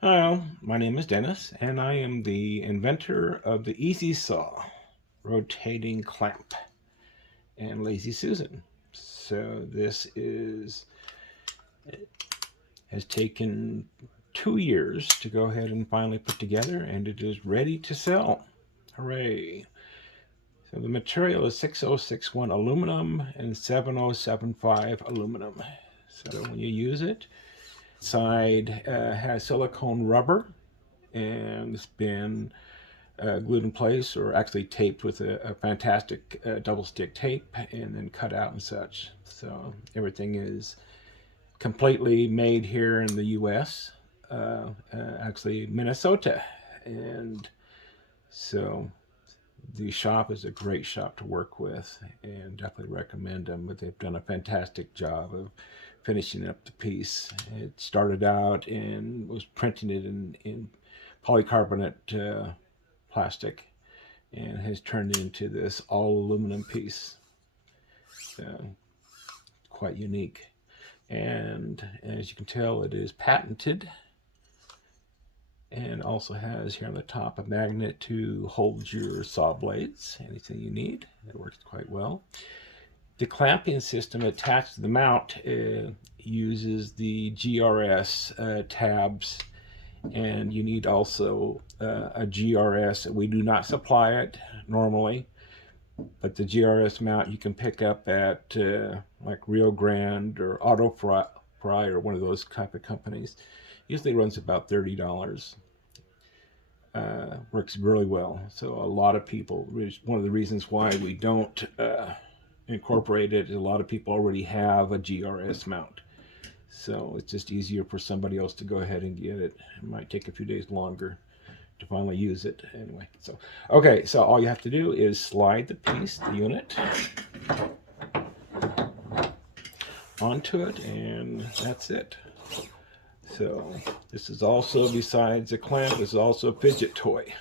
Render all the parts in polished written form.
Hello, my name is Dennis, and I am the inventor of the Easy Saw rotating clamp and Lazy Susan. So this is has taken 2 years to go ahead and finally put together, and it is ready to sell. Hooray! So the material is 6061 aluminum and 7075 aluminum. So when you use it, side has silicone rubber, and it's been glued in place or actually taped with a fantastic double stick tape and then cut out and such. So everything is completely made here in the U.S., actually Minnesota. And so the shop is a great shop to work with and definitely recommend them. But they've done a fantastic job of finishing up the piece. It started out and was printing it in polycarbonate plastic and has turned into this all aluminum piece. Quite unique. And as you can tell, it is patented and also has here on the top a magnet to hold your saw blades, anything you need. It works quite well. The clamping system attached to the mount uses the GRS tabs, and you need also a GRS. We do not supply it normally, but the GRS mount you can pick up at like Rio Grande or Auto Fry or one of those type of companies. Usually runs about $30. Works really well. So a lot of people, one of the reasons why we don't incorporate it is a lot of people already have a GRS mount. So it's just easier for somebody else to go ahead and get it. It might take a few days longer to finally use it anyway. So, okay, so all you have to do is slide the piece, the unit, onto it, and that's it. So this is also, besides a clamp, this is also a fidget toy.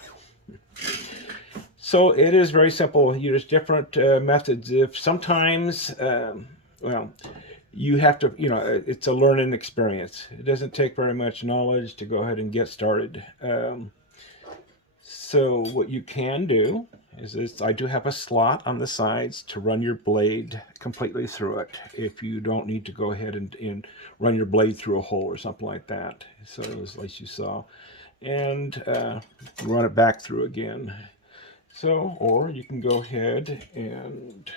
So it is very simple. There's different methods. If sometimes, well, you have to, it's a learning experience. It doesn't take very much knowledge to go ahead and get started. So what you can do is this, I do have a slot on the sides to run your blade completely through it if you don't need to go ahead and run your blade through a hole or something like that. So as you saw, and run it back through again. So, or you can go ahead and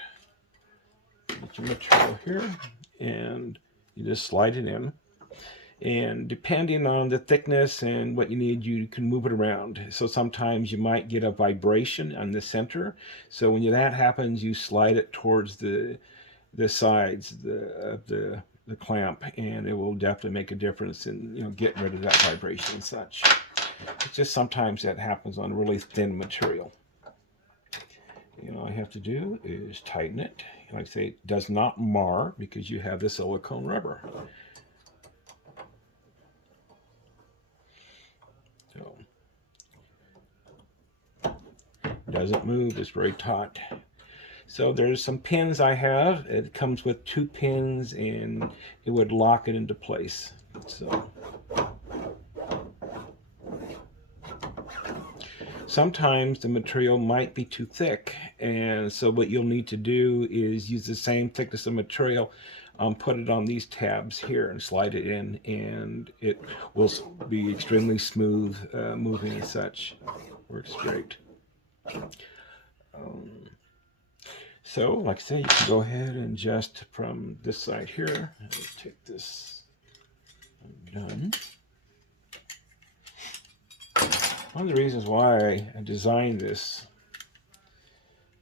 get your material here and you just slide it in, and depending on the thickness and what you need, you can move it around. So sometimes you might get a vibration on the center, so when that happens, you slide it towards the sides of the clamp, and it will definitely make a difference in getting rid of that vibration and such. It's just sometimes that happens on really thin material. All you have to do is tighten it. Like I say, it does not mar because you have the silicone rubber. So it doesn't move, it's very taut. So there's some pins I have. It comes with 2 pins and it would lock it into place. So sometimes the material might be too thick, and so what you'll need to do is use the same thickness of material, put it on these tabs here and slide it in, and it will be extremely smooth moving and such. Works great. So like I say, you can go ahead and just from this side here, take this, I'm done. One of the reasons why I designed this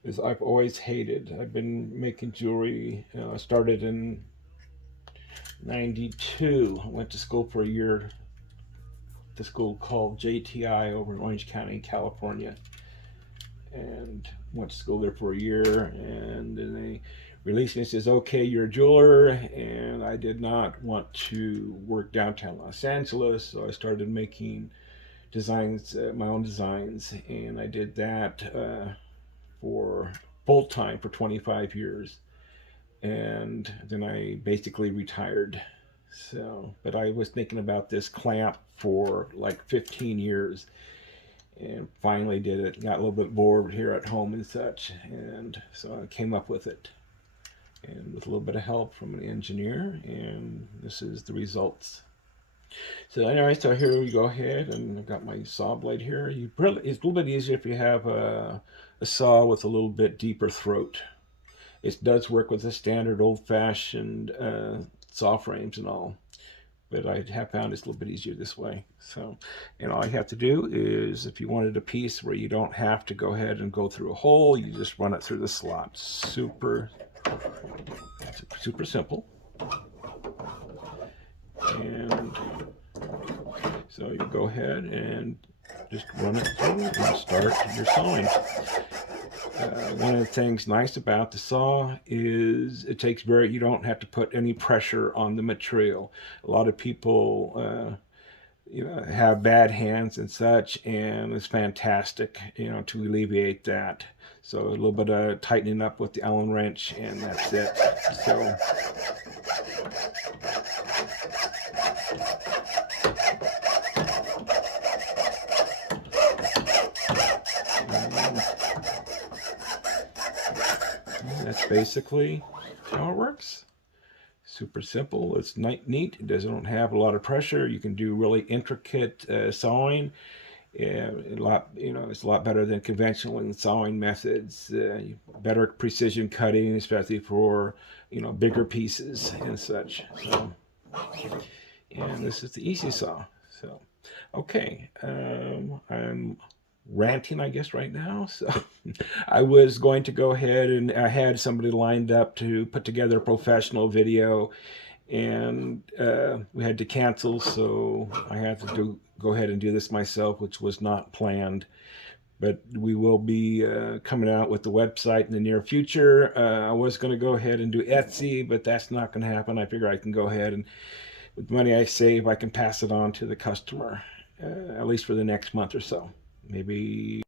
is I've always hated. I've been making jewelry. I started in '92. I went to school for a year. The school called JTI over in Orange County, California, and went to school there for a year. And then they released me and says, "Okay, you're a jeweler." And I did not want to work downtown Los Angeles, so I started making designs, my own designs, and I did that for full time for 25 years, and then I basically retired. So, but I was thinking about this clamp for like 15 years, and finally did it. Got a little bit bored here at home and such, and so I came up with it, and with a little bit of help from an engineer, and this is the results. So anyway, so here we go ahead, and I've got my saw blade here. It's a little bit easier if you have a saw with a little bit deeper throat. It does work with the standard old-fashioned saw frames and all, but I have found it's a little bit easier this way. So, and all you have to do is, if you wanted a piece where you don't have to go ahead and go through a hole, you just run it through the slot. Super simple. And so you go ahead and just run it through and start your sawing. One of the things nice about the saw is you don't have to put any pressure on the material. A lot of people have bad hands and such, and it's fantastic, to alleviate that. So a little bit of tightening up with the Allen wrench, and that's it. So that's basically how it works. Super simple. It's neat. It doesn't have a lot of pressure. You can do really intricate sawing. It's a lot better than conventional sawing methods. Better precision cutting, especially for bigger pieces and such. So, and this is the Easy Saw. So, okay, I'm ranting, I guess, right now. So I was going to go ahead, and I had somebody lined up to put together a professional video, and we had to cancel, so I had to go ahead and do this myself, which was not planned. But we will be coming out with the website in the near future. I was going to go ahead and do Etsy, but that's not going to happen. I figure I can go ahead and, with the money I save, I can pass it on to the customer, at least for the next month or so. Maybe.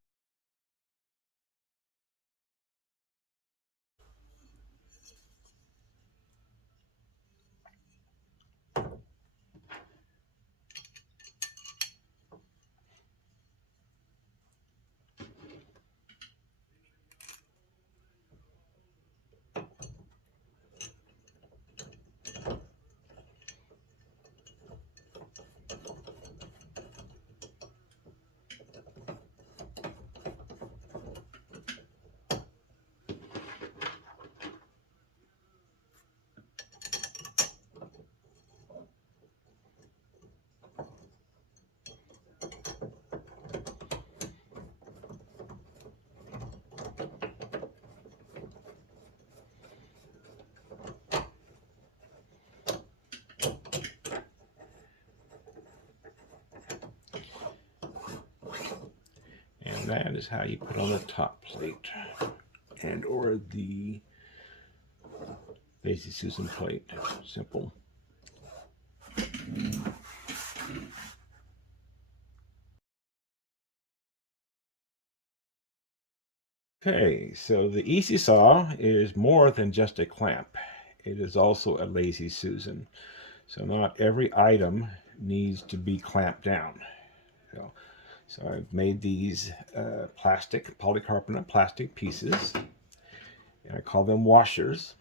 And that is how you put on the top plate, and or the Lazy Susan plate. Simple. Okay, so the Easy Saw is more than just a clamp. It is also a Lazy Susan. So not every item needs to be clamped down. So I've made these polycarbonate plastic pieces, and I call them washers.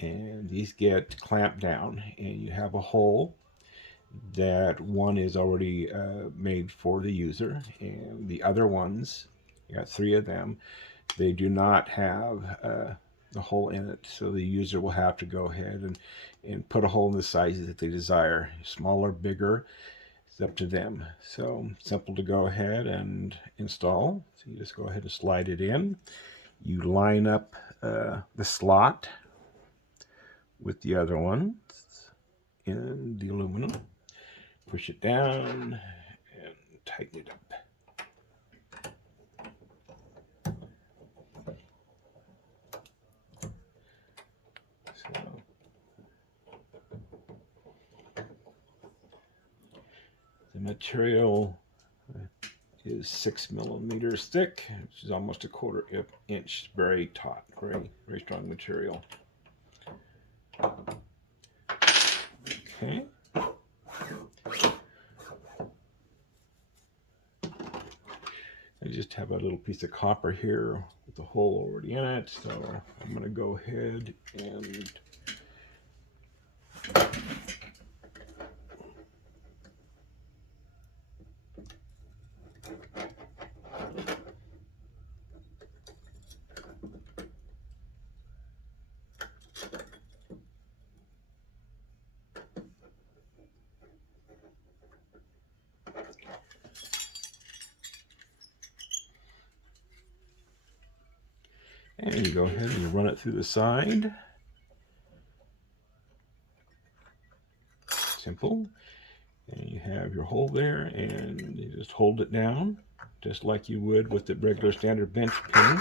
And these get clamped down, and you have a hole that one is already made for the user, and the other ones, you got 3 of them, they do not have the hole in it, so the user will have to go ahead and put a hole in the sizes that they desire. Smaller, bigger, it's up to them. So simple to go ahead and install. So you just go ahead and slide it in. You line up the slot with the other ones in the aluminum. Push it down and tighten it up. So the material is 6 millimeters thick, which is almost a 1/4 inch. Very taut, very strong material. Okay, just have a little piece of copper here with the hole already in it. So I'm going to go ahead and you go ahead and you run it through the side. Simple. And you have your hole there, and you just hold it down just like you would with the regular standard bench pin.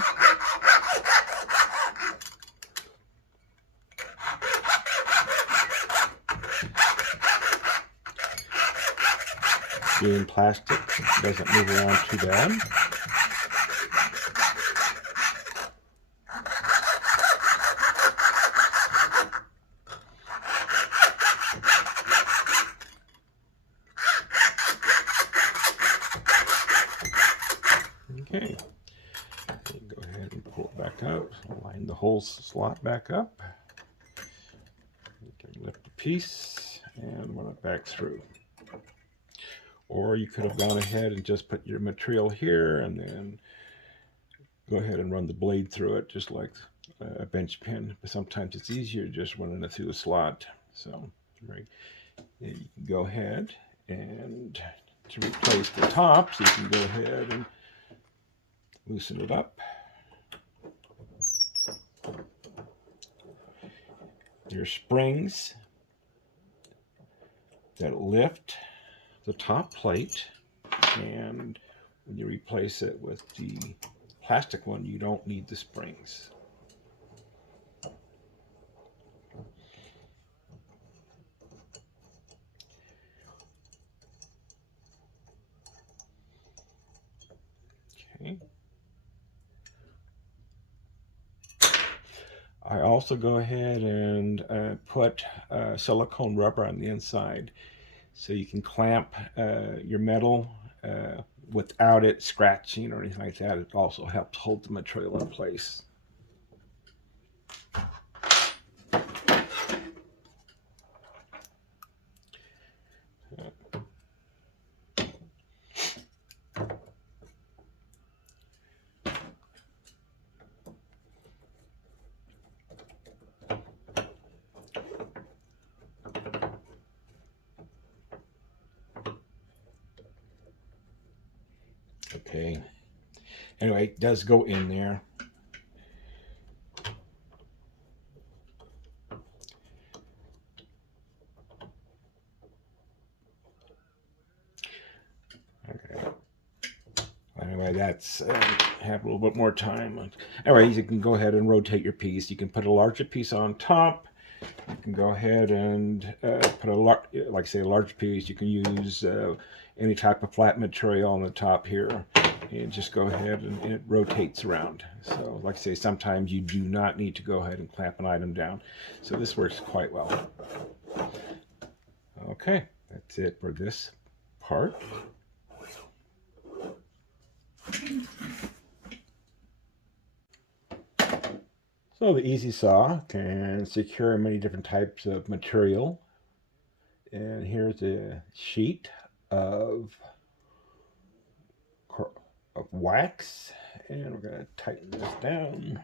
Being plastic, doesn't move around too bad. Okay, go ahead and pull it back out, line the whole slot back up. You can lift the piece and run it back through. Or you could have gone ahead and just put your material here and then go ahead and run the blade through it just like a bench pin. But sometimes it's easier just running it through the slot. So you can go ahead and to replace the tops, you can go ahead and loosen it up. Your springs that lift the top plate, and when you replace it with the plastic one, you don't need the springs. Okay. I also go ahead and put silicone rubber on the inside so you can clamp your metal without it scratching or anything like that. It also helps hold the material in place. Okay. Anyway, it does go in there. Okay. Anyway, that's have a little bit more time. Anyway, you can go ahead and rotate your piece. You can put a larger piece on top. You can go ahead and put like I say, a large piece. You can use any type of flat material on the top here, and just go ahead and it rotates around. So, like I say, sometimes you do not need to go ahead and clamp an item down. So this works quite well. Okay, that's it for this part. So the Easy Saw can secure many different types of material. And here's a sheet of wax, and we're going to tighten this down.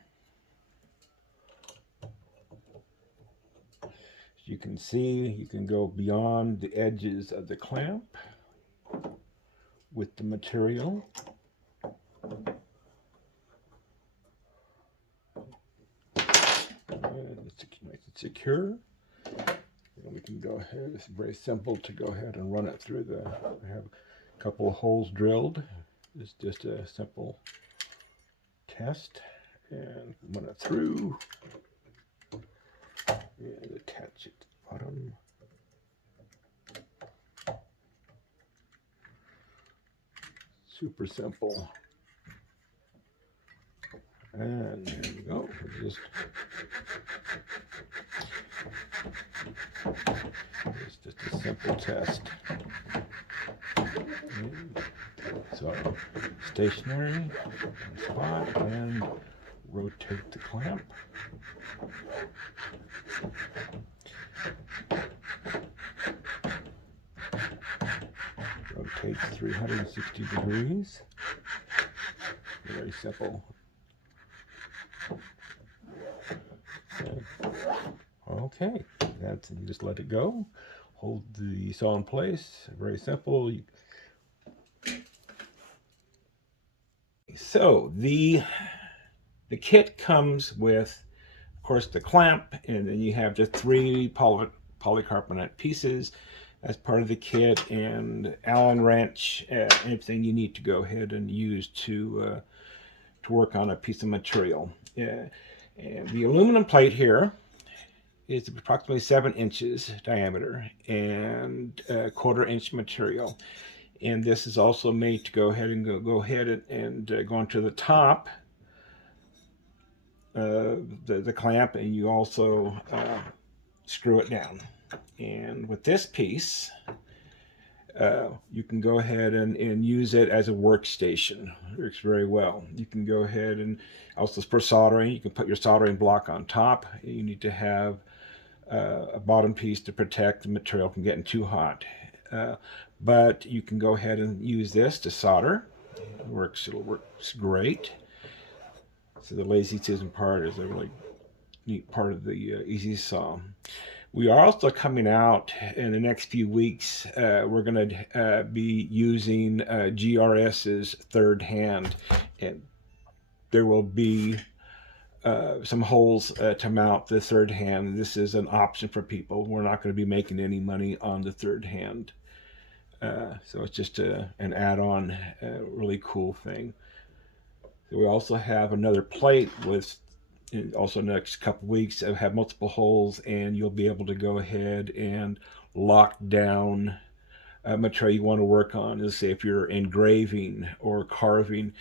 As you can see, you can go beyond the edges of the clamp with the material. Nice and secure. And we can go ahead, it's very simple to go ahead and run it through we have a couple of holes drilled. It's just a simple test, and run it through and attach it to the bottom. Super simple. And there we go. It's just a simple test. So stationary in the spot and rotate the clamp. Rotates 360 degrees. Very simple. So, okay, that's, you just let it go. Hold the saw in place. Very simple. So the kit comes with, of course, the clamp, and then you have the 3 polycarbonate pieces as part of the kit, and Allen wrench, anything you need to go ahead and use to work on a piece of material. And the aluminum plate here is approximately 7 inches diameter and a 1/4 inch material. And this is also made to go ahead and go onto the top, the clamp, and you also screw it down. And with this piece, you can go ahead and use it as a workstation. It works very well. You can go ahead and also, for soldering, you can put your soldering block on top. You need to have a bottom piece to protect the material from getting too hot. But you can go ahead and use this to solder. It works great. So the Lazy Susan part is a really neat part of the Easy Saw. We are also coming out in the next few weeks. We're going to be using GRS's third hand, and there will be some holes to mount the third hand. This is an option for people. We're not going to be making any money on the third hand. So it's just an add-on, really cool thing. So we also have another plate with, also next couple weeks, have multiple holes, and you'll be able to go ahead and lock down material you want to work on. Let's say if you're engraving or carving,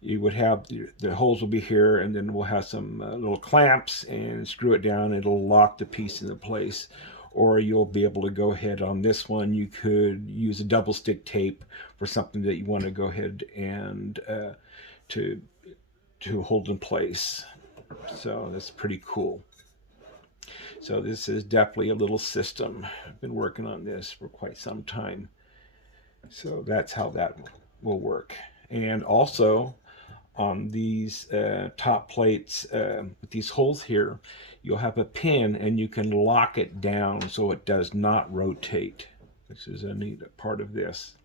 you would have the holes will be here, and then we'll have some little clamps and screw it down. It'll lock the piece into place. Or you'll be able to go ahead on this one. You could use a double stick tape for something that you want to go ahead and to hold in place. So that's pretty cool. So this is definitely a little system. I've been working on this for quite some time. So that's how that will work. And also on these top plates with these holes here, you'll have a pin, and you can lock it down so it does not rotate, which is a neat part of this.